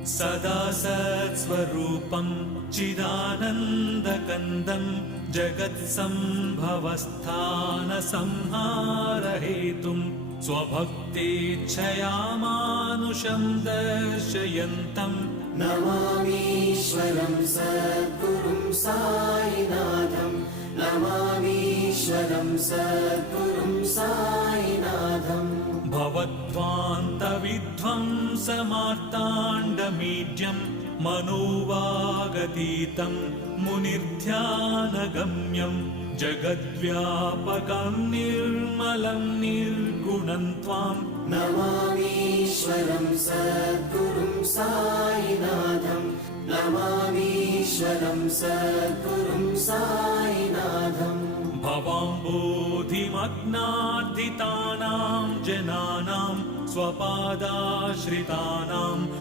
सदा सत्स्वरूपं चिदानन्दकन्दं जगत्सम्भवस्थानसंहारहेतुं स्वभक्तेच्छया मानुषं दर्शयन्तम् नमामीश्वरं सद्गुरुं साईनाथं नमामीश्वरं सद्गुरुं साईनाथम् भवद्ध्वान्तविध्वंसमार्ताण्डमीड्यं मनोवागतीतं मुनिर्ध्यानगम्यं जगद्व्यापकं निर्मलं निर्गुणं त्वां नमामीश्वरं सद्गुरुं साईनाथं नमामीश्वरं सद्गुरुं साईनाथम् भवाम्बोधिमग्नार्दितानां जनानां स्वपादाश्रितानां